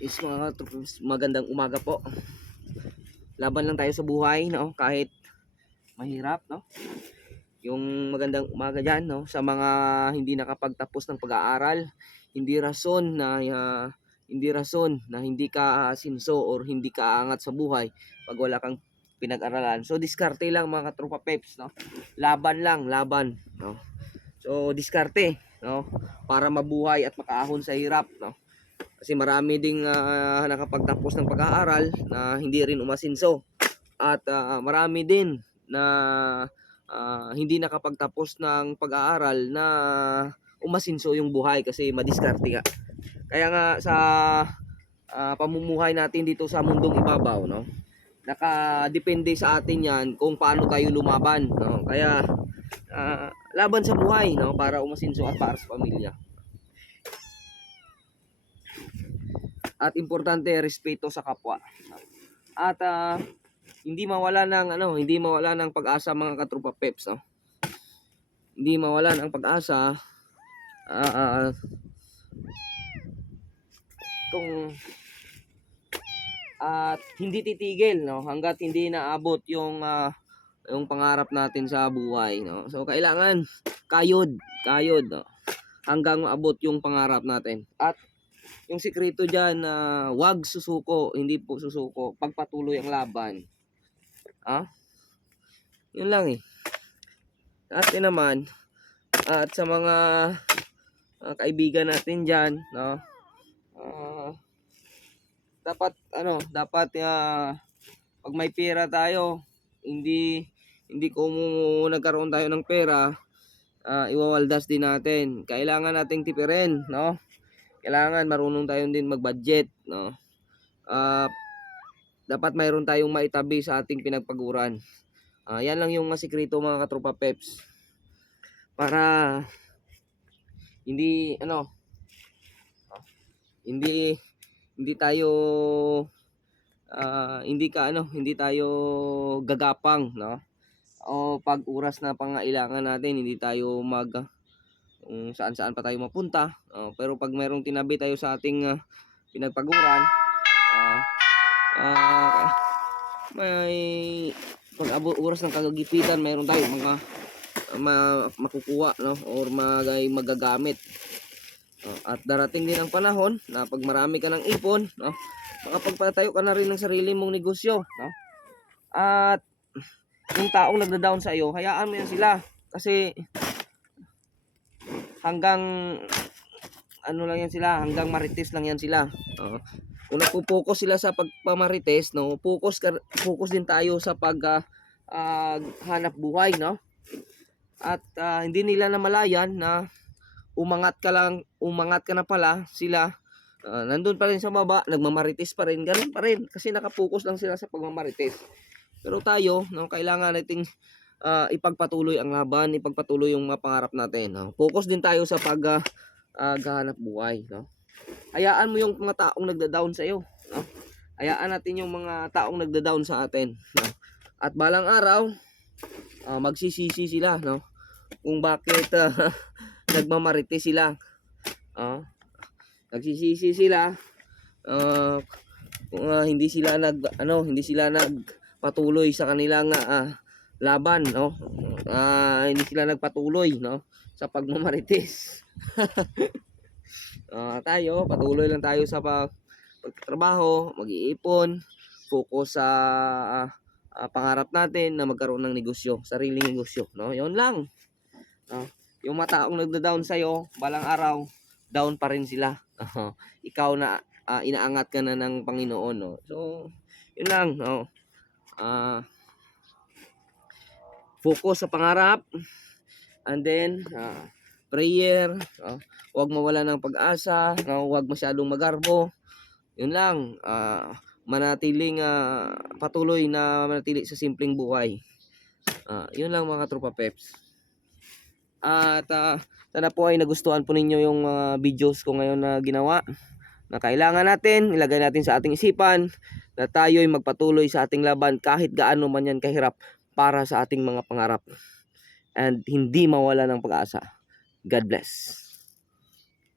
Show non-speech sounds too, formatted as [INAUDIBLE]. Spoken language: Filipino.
is mga troops, magandang umaga po. Laban lang tayo sa buhay, no? Kahit mahirap, no? Yung magandang umaga dyan, no? Sa mga hindi nakapagtapos ng pag-aaral, hindi rason na ah, hindi rason na hindi ka sinso or hindi ka aangat sa buhay pag wala kang pinag-aralan. So diskarte lang mga tropa peps, no? Laban lang, laban, no? So diskarte, no? Para mabuhay at makaahon sa hirap, no? Kasi marami ding ah, nakapagtapos ng pag-aaral na hindi rin umasinso. At ah, marami din na ah, hindi nakapagtapos ng pag-aaral na umasinso yung buhay kasi madiskarte nga. Kaya nga sa ah, pamumuhay natin dito sa mundong ibabaw, no? Nakadepende sa atin 'yan kung paano tayo lumaban, no? Kaya ah, laban sa buhay, no? Para umasinso at para sa pamilya. At importante respeto sa kapwa. At ah, hindi mawala ng ano, hindi mawala ng pag-asa mga katrupa peps, no? Hindi mawala ng pag-asa ah, ah, kung at hindi titigil no hangga't hindi naabot yung ah, yung pangarap natin sa buhay no so kailangan kayod kayod no hanggang maabot yung pangarap natin at yung sikreto diyan na wag susuko hindi po susuko pagpatuloy ang laban. Ah yun lang eh. At yun naman at sa mga ah, kaibigan natin diyan no? Ah, dapat ano dapat ah, pag may pera tayo hindi hindi ko nagkaroon tayo ng pera ah, iwawaldas din natin. Kailangan nating tipirin no kailangan marunong tayong din mag-budget no? Ah, dapat mayroon tayong maitabi sa ating pinagpaguran. Ah, yan lang yung mga sikreto mga katropa peps. Para hindi ano hindi hindi tayo ah, hindi ka ano hindi tayo gagapang no? O pag oras na pangailangan natin hindi tayo mag kung saan saan pa tayo mapunta. Oh, pero pag mayroong tinabi tayo sa ating ah, pinagpaguran ah, ah, may pag abot oras ng kagagipitan mayroon tayo mga ma, makukuha no? Or magay magagamit. Oh, at darating din ang panahon na pag marami ka ng ipon, no, makapagpatayo ka na rin ng sarili mong negosyo, no? At yung taong nagda-down sa iyo, hayaan mo yan sila. Kasi hanggang ano lang yan sila, hanggang marites lang yan sila. Oo. kung nagpo-focus sila sa pagpamarites, no, focus focus din tayo sa pag ah, ah, hanap buhay, no? At ah, hindi nila namalayan na umangat ka lang, umangat ka na pala sila. ah, nandun pa rin sa baba, nagmamarites pa rin, ganun pa rin kasi nakapokus lang sila sa pagmamarites. Pero tayo, no, kailangan nating ah, ipagpatuloy ang laban, ipagpatuloy yung mga pangarap natin. No? Focus din tayo sa pag gahanap buhay, no? Hayaan mo yung mga taong nagda-down sa iyo, no? Hayaan natin yung mga taong nagda-down sa atin, no? At balang araw, ah, magsisisi sila, no? Kung bakit ah, [LAUGHS] nagmamarite sila. Ah, nagsisisi sila. ah, kung ah, hindi sila nag ano, hindi sila nagpatuloy sa kanilang ah, laban, no? Ah, hindi sila nagpatuloy, no? Sa pagmamarites. [LAUGHS] Ah, tayo, patuloy lang tayo sa pag pagtatrabaho, mag-iipon, focus sa ah, ah, pangarap natin na magkaroon ng negosyo, sariling negosyo, no? 'Yon lang. No? Yung mga taong nagda-down sa balang araw, down pa rin sila. Ikaw na ah, inaangat ka na ng Panginoon, no? So, 'yun lang, no? Ah, focus sa pangarap and then ah, prayer, ah, huwag mawala ng pag-asa, no? huwag masyadong magarbo. 'Yun lang, ah, manatiling ah, patuloy na manatili sa simpleng buhay. Ah, 'yun lang mga tropa peps. At ah, sana po ay nagustuhan po ninyo yung mga videos ko ngayon na ginawa na kailangan natin, ilagay natin sa ating isipan na tayo ay magpatuloy sa ating laban kahit gaano man yan kahirap para sa ating mga pangarap and hindi mawala ng pag-asa. God bless.